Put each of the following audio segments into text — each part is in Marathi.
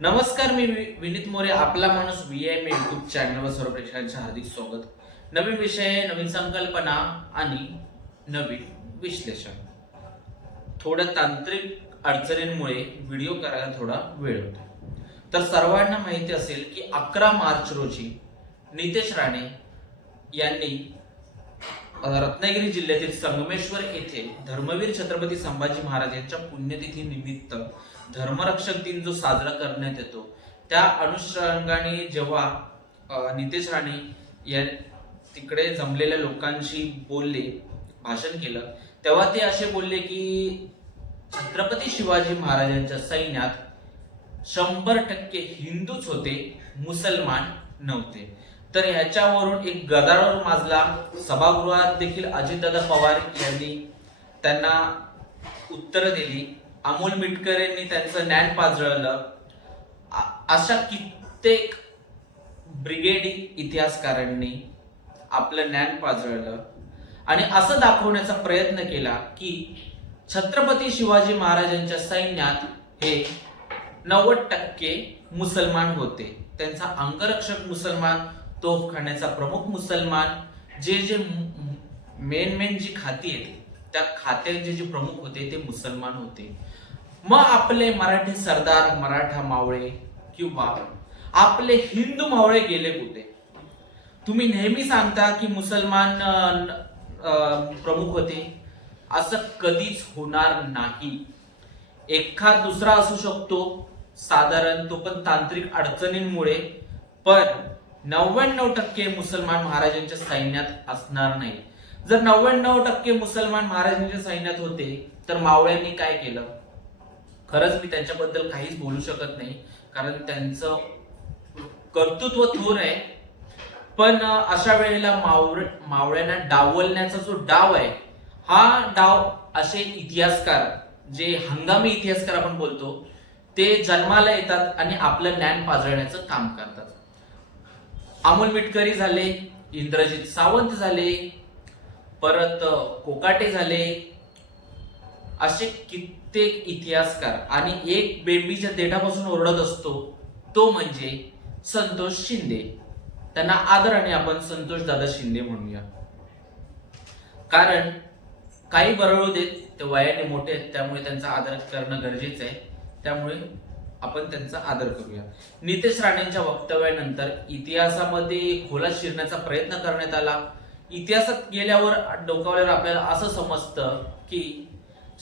नमस्कार मी वि- विनीत मोरे आपला माणूस व्ही आय युट्यूब चॅनलवर सर्व प्रेक्षकांचे हार्दिक स्वागत. नवीन विषय नवीन संकल्पना आणि नवीन विश्लेषण. थोड्या तांत्रिक अडचणींमुळे व्हिडिओ करायला थोडा वेळ होतो. तर सर्वांना माहिती असेल की अकरा मार्च रोजी नितेश राणे यांनी रत्नागिरी जिल्ह्यातील संगमेश्वर येथे धर्मवीर छत्रपती संभाजी महाराज यांच्या पुण्यतिथी निमित्त धर्मरक्षक दिन जो साजरा करण्यात येतो त्या अनुषंगाने जेव्हा नितेश राणे या तिकडे जमलेल्या लोकांशी बोलले भाषण केलं तेव्हा ते असे बोलले की छत्रपती शिवाजी महाराजांच्या सैन्यात शंभर टक्के हिंदूच होते मुसलमान नव्हते. तर ह्याच्यावरून एक गदारोळ माजला. सभागृहात देखील अजितदादा पवार यांनी त्यांना उत्तरं दिली. अमोल मिटकर यांनी त्यांचं ज्ञान पाजळलं. अशा कित्येक ब्रिगेडी इतिहासकारांनी आपलं ज्ञान पाजळलं. आणि असं दाखवण्याचा प्रयत्न केला की छत्रपती शिवाजी महाराजांच्या सैन्यात हे नव्वद टक्के मुसलमान होते. त्यांचा अंगरक्षक मुसलमान तोफखान्याचा प्रमुख मुसलमान जे जे मेन मेन जी खाती आहेत त्या खात्यांचे जे प्रमुख होते ते मुसलमान होते. मग आपले मराठी सरदार मराठा मावळे किंवा आपले हिंदू मावळे गेले कुठे? तुम्ही नेहमी सांगता की मुसलमान प्रमुख होते. असं कधीच होणार नाही. एखाद दुसरा असू शकतो साधारण तो पण तांत्रिक अडचणींमुळे. पण नव्याण्णव टक्के मुसलमान महाराजांच्या सैन्यात असणार नाही. जर नव्याण्णव टक्के मुसलमान महाराजांच्या सैन्यात होते तर मावळ्यांनी काय केलं? खरंच मी त्यांच्याबद्दल काहीच बोलू शकत नाही कारण त्यांचं कर्तृत्व थोर आहे. पण अशा वेळेला मावळ मावळ्यांना डावलण्याचा जो डाव आहे हा डाव असे इतिहासकार जे हंगामी इतिहासकार आपण बोलतो ते जन्माला येतात आणि आपलं ज्ञान पाजळण्याचं काम करतात. अमोल मिटकरी झाले इंद्रजित सावंत झाले परत कोकाटे झाले. असे कित्येक इतिहासकार आणि एक बेंबीच्या देठापासून ओरडत असतो तो म्हणजे संतोष शिंदे. त्यांना आदराने आपण संतोष दादा शिंदे म्हणूया. कारण काही बरळू देत ते वयाने मोठे आहेत त्यामुळे त्यांचा आदर करणं गरजेचं आहे. त्यामुळे आपण त्यांचा आदर करूया. नितेश राणेंच्या वक्तव्यानंतर इतिहासामध्ये खोला शिरण्याचा प्रयत्न करण्यात आला. इतिहासात गेल्यावर डोकावल्यावर आपल्याला असं समजतं की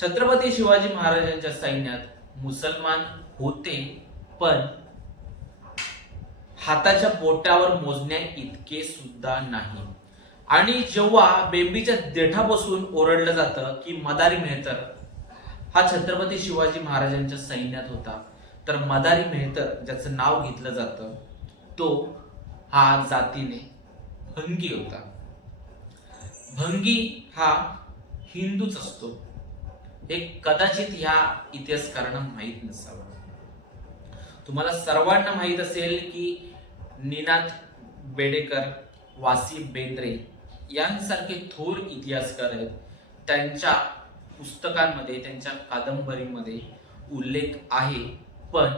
छत्रपती शिवाजी महाराजांच्या सैन्यात मुसलमान होते पण हाताच्या बोटावर मोजण्या इतके सुद्धा नाही. आणि जेव्हा बेंबीच्या देठापासून ओरडलं जातं की मदारी मेहतर हा छत्रपती शिवाजी महाराजांच्या सैन्यात होता तर मदारी मेहतर ज्याचं नाव घेतलं जातं तो हा जातीने भंगी होता. भंगी हा हिंदूच असतो. हे कदाचित ह्या इतिहासकारांना माहीत नसावं. तुम्हाला सर्वांना माहीत असेल की निनाद बेडेकर वासी बेंद्रे यांसारखे थोर इतिहासकार आहेत. त्यांच्या पुस्तकांमध्ये त्यांच्या कादंबरीमध्ये उल्लेख आहे. पण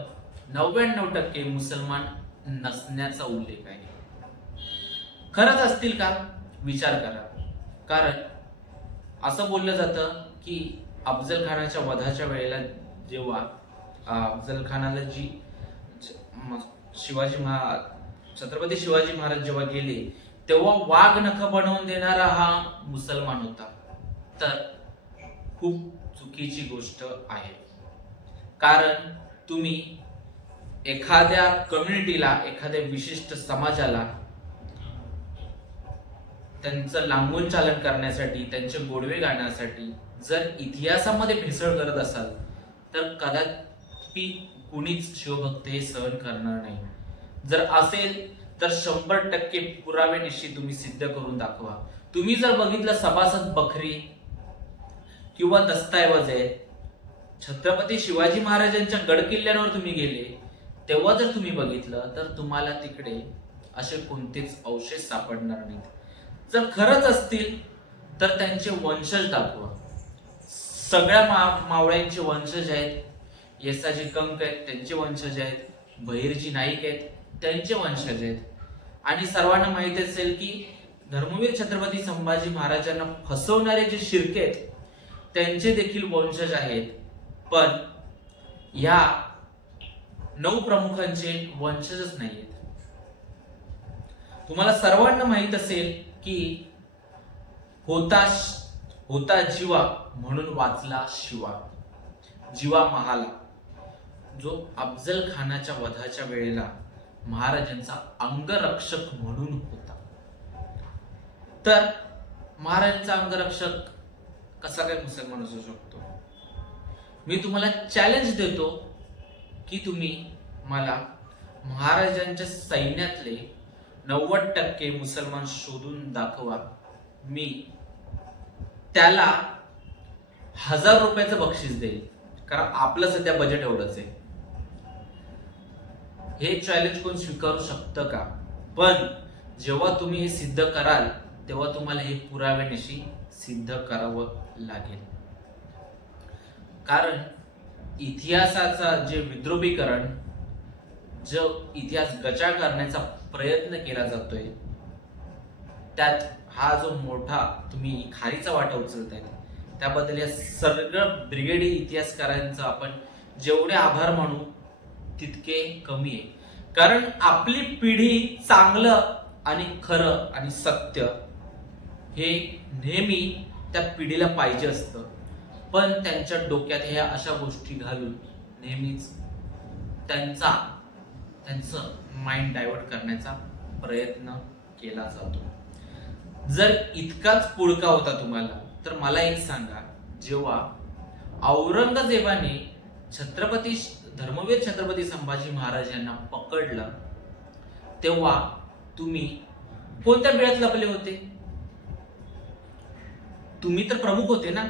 नव्याण्णव टक्के मुसलमान नसण्याचा उल्लेख आहे. खरंच असतील का? विचार करा. कारण असं बोललं जातं की अफजल खानाच्या वधाच्या वेळेला जेव्हा अफजल खानाला जी शिवाजी महा छत्रपती शिवाजी महाराज जेव्हा गेले तेव्हा वाघ नख बनवून देणारा हा मुसलमान होता. तर खूप चुकीची गोष्ट आहे. कारण तुम्ही एखाद्या कम्युनिटीला एखाद्या विशिष्ट समाजाला त्यांचं लांबून चालन करण्यासाठी त्यांचे गोडवे गाण्यासाठी जर इतिहासामध्ये भेसळ करत असाल तर कदापि कुणीच शिवभक्त हे सहन करणार नाही. जर असेल तर शंभर टक्के पुराव्यानिशी तुम्ही सिद्ध करून दाखवा. तुम्ही जर बघितलं सभासद बखरी किंवा दस्तऐवज आहे छत्रपती शिवाजी महाराजांच्या गडकिल्ल्यांवर तुम्ही गेले तेव्हा जर तुम्ही बघितलं तर तुम्हाला तिकडे असे कोणतेच अवशेष सापडणार नाहीत. जर खरंच असतील तर त्यांचे वंशज दाखवा. सगळ्या मा मावळ्यांचे वंशज आहेत येसाजी कंक आहेत त्यांचे वंशज आहेत बहिरजी नाईक आहेत त्यांचे वंशज आहेत. आणि सर्वांना माहिती असेल की धर्मवीर छत्रपती संभाजी महाराजांना फसवणारे जे शिर्के आहेत त्यांचे देखील वंशज आहेत. पण या नऊ प्रमुखांचे वंशजच नाही आहेत तुम्हाला सर्वांना माहीत असेल की होता होता जीवा म्हणून वाचला शिवा. जीवा महाला. जो अफजल खानाच्या वधाच्या वेळेला महाराजांचा अंगरक्षक म्हणून होता. तर महाराजांचा अंगरक्षक कसा काय मुसलमान असू शकतो? मी तुम्हाला चॅलेंज देतो की तुम्ही मला महाराजांच्या सैन्यातले नव्वद टक्के मुसलमान शोधून दाखवा. मी त्याला हजार रुपयाचं बक्षीस देईल. कारण आपलं सध्या बजेट एवढंच आहे. हे चॅलेंज कोण स्वीकारू शकतं का? पण जेव्हा तुम्ही हे सिद्ध कराल तेव्हा तुम्हाला हे पुराव्यानिशी सिद्ध करावं लागेल. कारण इतिहासाचा जे विद्रोपीकरण जो इतिहास गचा करण्याचा प्रयत्न केला जातोय त्यात हा जो मोठा तुम्ही खारीचा वाटा उचलताय त्याबद्दल या सगळं ब्रिगेडी इतिहासकारांचं आपण जेवढे आभार मानू तितके कमी आहे. कारण आपली पिढी चांगलं आणि खरं आणि सत्य हे नेहमी त्या पिढीला पाहिजे असतं. पण त्यांच्या डोक्यात ह्या अशा गोष्टी घालून नेहमीच त्यांचा त्यांचं माइंड डायव्हर्ट करण्याचा प्रयत्न केला जातो. जर इतकाच पुळका होता तुम्हाला तर मला एक सांगा जेव्हा औरंगजेबाने छत्रपती धर्मवीर छत्रपती संभाजी महाराज यांना पकडलं तेव्हा तुम्ही कोणत्या बिळात लपले होते? तुम्ही तर प्रमुख होते ना?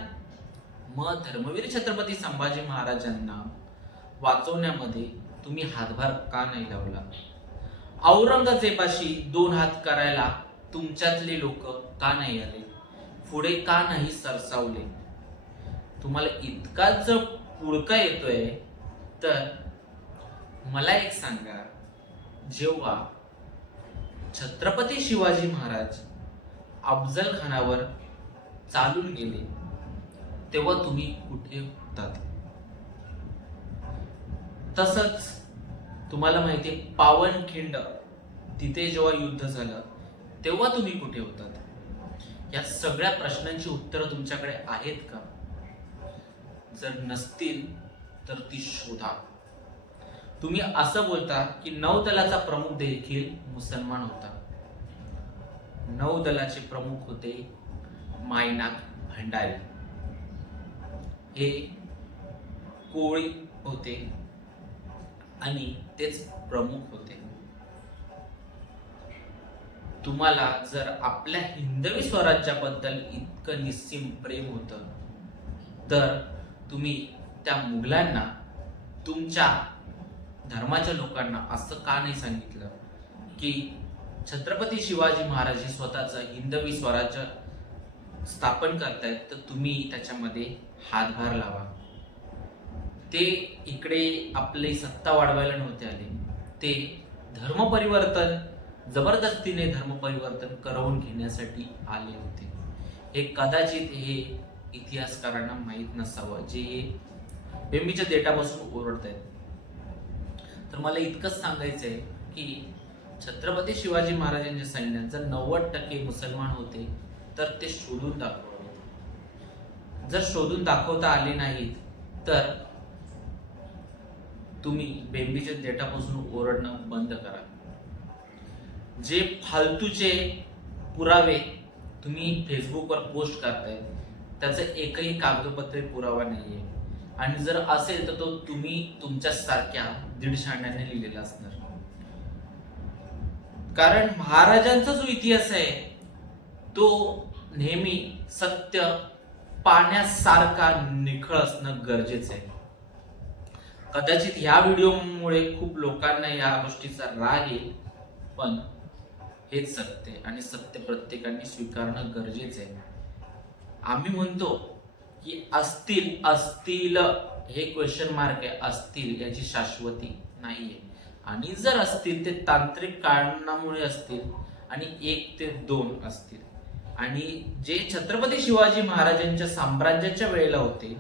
मग धर्मवीर छत्रपती संभाजी महाराजांना वाचवण्यामध्ये तुम्ही हातभार का नाही लावला? औरंगजेबाशी दोन हात करायला तुमच्यातले लोक का नाही आले? पुढे का नाही सरसावले? तुम्हाला इतकाच जर पुळका येतोय. तर मला एक सांगा जेव्हा छत्रपती शिवाजी महाराज अफजल खानावर चालून गेले तेव्हा तुम्ही कुठे होतात? तसंच तुम्हाला माहिती आहे पावनखिंड तिथे जेव्हा युद्ध झालं तेव्हा तुम्ही कुठे होतात? या सगळ्या प्रश्नांची उत्तरं तुमच्याकडे आहेत का? जर नसतील तर ती शोधा. तुम्ही असं बोलता की नौदलाचा प्रमुख देखील मुसलमान होता. नौदलाचे प्रमुख होते मायनाक भंडारी. हे कोळी होते आणि तेच प्रमुख होते. तुम्हाला जर आपल्या हिंदवी स्वराज्याबद्दल इतकं निस्सीम प्रेम होतं तर तुम्ही त्या मुघलांना तुमच्या धर्माच्या लोकांना असं का नाही सांगितलं? की छत्रपती शिवाजी महाराज हे स्वतःचं हिंदवी स्वराज्य स्थापन करतायत तर तुम्ही त्याच्यामध्ये हातभार लावा. ते इकडे आपले सत्ता वाढवायला नव्हते आले. ते धर्मपरिवर्तन जबरदस्तीने धर्मपरिवर्तन करवून घेण्यासाठी आले होते. हे कदाचित हे इतिहासकारांना माहीत नसावं जे हे बेंबीच्या देटापासून ओरडत आहेत तर मला इतकंच सांगायचं आहे की छत्रपती शिवाजी महाराजांच्या सैन्यात जर नव्वद टक्के मुसलमान होते तर ते शोधून दाखवावे जर शोधून दाखवता आले नाहीत तर तुम्ही बेंबीच्या देठापासून ओरडणं बंद करा. जे फालतूचे पुरावे तुम्ही फेसबुकवर पोस्ट करताय त्याचं एकही कागदपत्र पुरावा नाहीये. आणि जर असेल तर तो तुम्ही तुमच्या सारख्या दीडशे लिहिलेला असणार. कारण महाराजांचा जो इतिहास आहे. तो नेहमी सत्य पाण्यासारखा निखळ असणं गरजेचं आहे. कदाचित ह्या व्हिडिओमुळे खूप लोकांना या गोष्टीचा राग येईल पण हेच सत्य आणि सत्य प्रत्येकाने स्वीकारणं गरजेचं आहे. आम्ही म्हणतो की असतील असतील हे क्वेश्चन मार्क आहे. असतील याची शाश्वती नाहीये. आणि जर असतील ते तांत्रिक कारणामुळे असतील आणि एक ते दोन असतील आणि जे छत्रपती शिवाजी महाराजांच्या साम्राज्याच्या वेळेला होते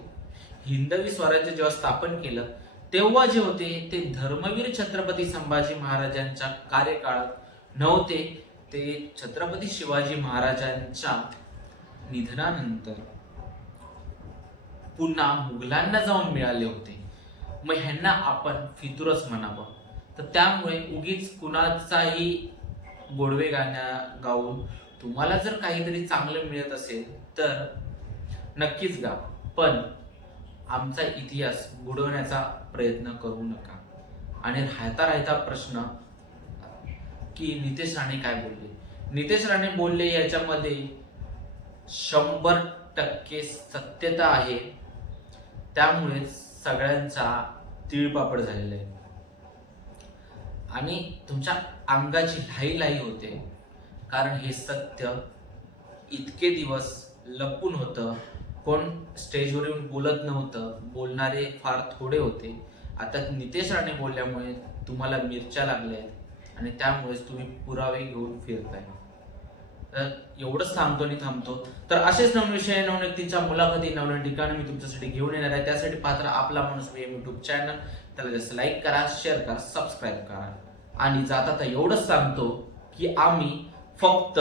हिंदवी स्वराज्य जेव्हा स्थापन केलं तेव्हा जे होते ते धर्मवीर छत्रपती संभाजी महाराजांच्या कार्यकाळात नव्हते ते छत्रपती शिवाजी महाराजांच्या निधनानंतर पुन्हा मुघलांना जाऊन मिळाले होते. मग ह्यांना आपण फितुरच म्हणावं. तर त्यामुळे उगीच कुणाचाही गोडवे गाण्या गाऊन तुम्हाला जर काहीतरी चांगलं मिळत असेल तर नक्कीच गा. पण आमचा इतिहास बुडवण्याचा प्रयत्न करू नका. आणि राहता राहता प्रश्न की नितेश राणे काय बोलले? नितेश राणे बोलले याच्यामध्ये शंभर टक्के सत्यता आहे. त्यामुळे सगळ्यांचा तिळपापड झालेला आहे. आणि तुमच्या अंगाची लाही लाही होते. कारण हे सत्य इतके दिवस लपून होतं. कोण स्टेजवर येऊन बोलत नव्हतं बोलणारे फार थोडे होते. आता नितेश राणे बोलल्यामुळे तुम्हाला मिरच्या लागल्या आहेत आणि त्यामुळेच तुम्ही पुरावे घेऊन फिरताय. तर एवढंच थांबतो आणि थांबतो. तर असेच नवीन विषय नवीन व्यक्तीच्या मुलाखती नवीन ठिकाणी मी तुमच्यासाठी घेऊन येणार आहे. त्यासाठी पात्र आपला माणूस मी यूट्यूब चॅनल त्याला जास्त लाईक करा शेअर करा सबस्क्राईब करा. आणि जाता तर एवढंच सांगतो की आम्ही फक्त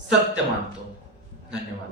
सत्य मानतो. धन्यवाद.